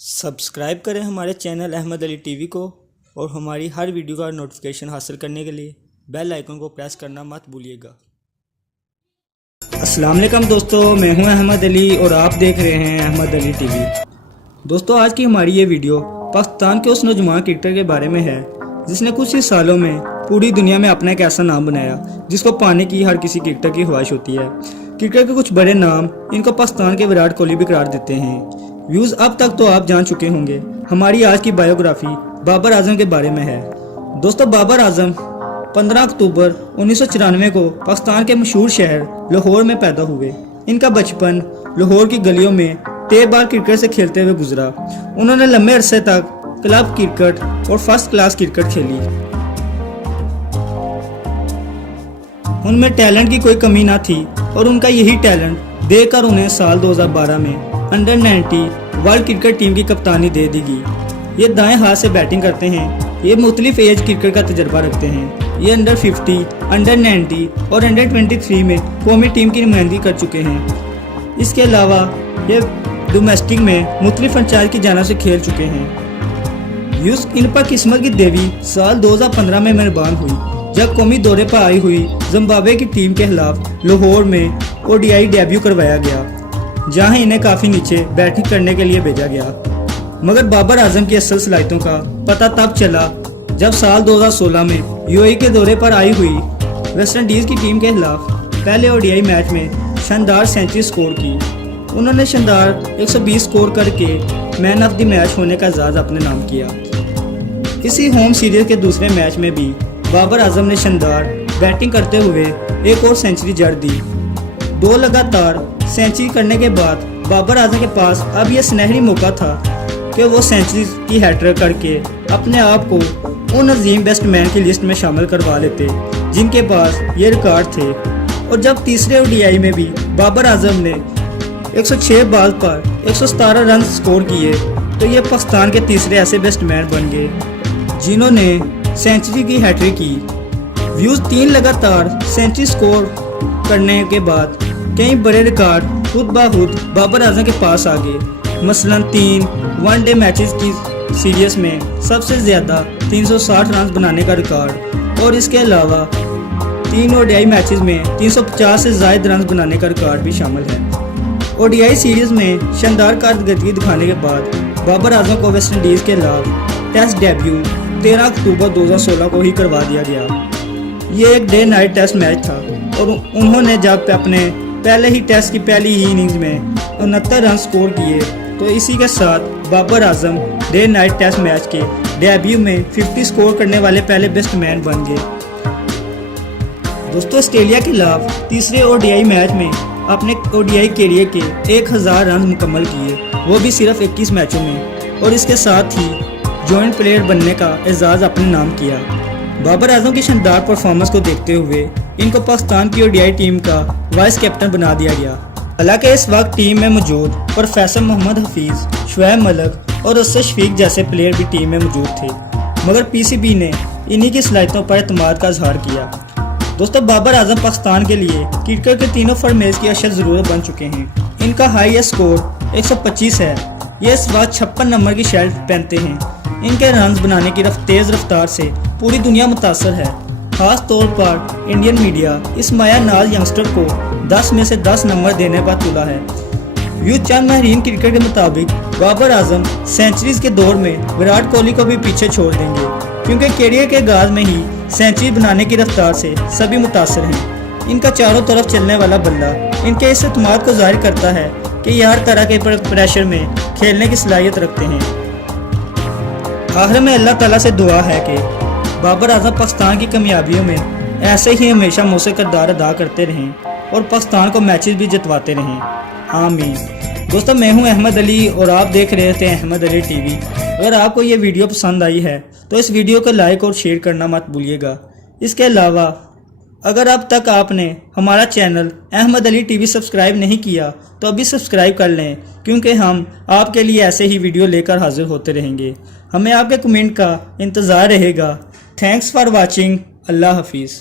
Subscribe करें हमारे channel Ahmad Ali TV को और हमारी हर वीडियो का नोटिफिकेशन हासिल करने के लिए बेल आइकन को प्रेस करना मत भूलिएगा। अस्सलाम वालेकुम दोस्तों, मैं हूं अहमद अली और आप देख रहे हैं अहमद अली टीवी। दोस्तों, आज की हमारी ये वीडियो पाकिस्तान के उस नौजवान क्रिकेटर के बारे में है जिसने कुछ ही सालों में पूरी दुनिया में अपना एक ऐसा नाम बनाया जिसको पाने की हर किसी क्रिकेटर की ख्वाहिश होती है। क्रिकेट के कुछ बड़े नाम इनको पाकिस्तान के विराट कोहली भी करार देते हैं। व्यूज़ अब तक तो आप जान चुके होंगे। हमारी आज की बायोग्राफी बाबर आजम के बारे में है। दोस्तों, बाबर आजम 15 अक्टूबर 1994 को पाकिस्तान के मशहूर शहर लाहौर में पैदा हुए। इनका बचपन लाहौर की गलियों में तेज बाल क्रिकेट से खेलते हुए गुजरा। उन्होंने लंबे अरसे तक क्लब क्रिकेट और फर्स्ट क्लास क्रिकेट खेली। उनमें टैलेंट की कोई कमी ना थी और उनका यही टैलेंट देखकर उन्हें साल 2012 में अंडर 90 वर्ल्ड क्रिकेट टीम की कप्तानी दे दी गई। ये दाएं हाथ से बैटिंग करते हैं। ये मुख्तलिफ एज क्रिकेट का तजर्बा रखते हैं। ये अंडर 50, अंडर 90 और अंडर 23 में कौमी टीम की नुमाइंदगी कर चुके हैं। इसके अलावा ये डोमेस्टिक में मुख्तलिफ फ्रेंचाइज की जानिब से खेल चुके हैं। यूस इन पर किस्मत की देवी साल 2015 में मेहरबान हुई जब कौमी दौरे पर आई हुई जिम्बाब्वे की टीम के खिलाफ लाहौर में ओडीआई डेब्यू करवाया गया, जहां इन्हें काफी नीचे बैटिंग करने के लिए भेजा गया। मगर बाबर आजम की असल सलाहियतों का पता तब चला जब साल 2016 में यूएई के दौरे पर आई हुई वेस्ट इंडीज की टीम के खिलाफ पहले ओडीआई मैच में शानदार सेंचुरी स्कोर की। उन्होंने शानदार 120 स्कोर करके मैन ऑफ द मैच होने का एजाज अपने नाम किया। इसी होम सीरीज के दूसरे मैच में भी बाबर आजम ने शानदार बैटिंग करते हुए एक और सेंचुरी जड़ दी। 2 लगातार सेंचुरी करने के बाद बाबर आजम के पास अब यह सुनहरी मौका था कि वो सेंचुरी की हैट्रिक करके अपने आप को उन अजीम बैट्समैन की लिस्ट में शामिल करवा लेते जिनके पास ये रिकॉर्ड थे। और जब तीसरे ओडीआई में भी बाबर आजम ने 106 बॉल पर 117 रन स्कोर किए तो ये पाकिस्तान के तीसरे ऐसे बैट्समैन बन गए जिन्होंने सेंचुरी की हैट्रिक की। व्यूज 3 लगातार सेंचुरी स्कोर करने के बाद कई बड़े रिकॉर्ड खुद ब खुद बाबर आजम के पास आ गए। मसलन 3 वनडे मैचेस की सीरीज में सबसे ज़्यादा 360 रन बनाने का रिकॉर्ड और इसके अलावा 3 ओडीआई मैचेस में 350 से ज़ायद रन बनाने का रिकॉर्ड भी शामिल है। ओडीआई सीरीज में शानदार कारकर्दगी दिखाने के बाद बाबर आजम को वेस्ट इंडीज़ के खिलाफ टेस्ट डेब्यू 13 अक्टूबर 2016 को ही करवा दिया गया। ये एक डे नाइट टेस्ट मैच था और उन्होंने जब अपने पहले ही टेस्ट की पहली ही इनिंग्स में 69 रन स्कोर किए तो इसी के साथ Babar Azam day night test match के डेब्यू में 50 स्कोर करने वाले पहले बैट्समैन बन गए। दोस्तों, ऑस्ट्रेलिया के खिलाफ तीसरे ओडीआई मैच में अपने ओडीआई कैरियर के 1000 रन मुकम्मल किए, वो भी सिर्फ 21 मैचों में, और इसके साथ ही जॉइंट प्लेयर बनने का एजाज़ अपने नाम किया। बाबर आजम की शानदार परफॉर्मेंस को देखते हुए इनको पाकिस्तान की ओडीआई टीम का वाइस कैप्टन बना दिया गया। हालांकि इस वक्त टीम में मौजूद प्रोफेसर मोहम्मद हफीज, शुएब मलिक और असद शफीक जैसे प्लेयर भी टीम में मौजूद थे, मगर पीसीबी ने इन्हीं की सलाहियतों पर एतमाद का इजहार किया। दोस्तों, बाबर आजम पाकिस्तान के लिए क्रिकेट के तीनों फॉर्मेट्स की अशद ज़रूरत बन चुके हैं। इनका हाईएस्ट स्कोर 125 है। ये इस वक्त 56 नंबर की शर्ट पहनते हैं। इनके रन बनाने की तेज़ रफ्तार से पूरी दुनिया मुतासर है। खास तौर पर इंडियन मीडिया इस माया नाज यंगस्टर को 10 में से 10 नंबर देने पर तुला है। व्यू चंद माहिरीन क्रिकेट के मुताबिक बाबर आजम सेंचुरीज के दौर में विराट कोहली को भी पीछे छोड़ देंगे, क्योंकि कैरियर के आगाज में ही सेंचुरी बनाने की रफ्तार से सभी मुतासर हैं। इनका चारों तरफ चलने वाला बल्ला इनके इस एतमाद को जाहिर करता है कि ये हर तरह के प्रेशर में खेलने की सलाहियत रखते हैं। आखिर में अल्लाह ताला से दुआ है कि बाबर आजम पाकिस्तान की कामयाबियों में ऐसे ही हमेशा मौसर किरदार अदा करते रहें और पाकिस्तान को मैचेस भी जितवाते रहें। आमीन। दोस्तों, मैं हूं अहमद अली और आप देख रहे थे अहमद अली टीवी। अगर आपको ये वीडियो पसंद आई है तो इस वीडियो को लाइक और शेयर करना मत भूलिएगा। इसके अलावा अगर अब तक आपने हमारा channel Ahmad Ali TV subscribe नहीं किया तो अभी सब्सक्राइब कर लें, क्योंकि हम आपके लिए ऐसे ही वीडियो लेकर हाजिर होते रहेंगे। हमें आपके कमेंट का इंतज़ार रहेगा। Thanks for watching. अल्लाह हाफिज़।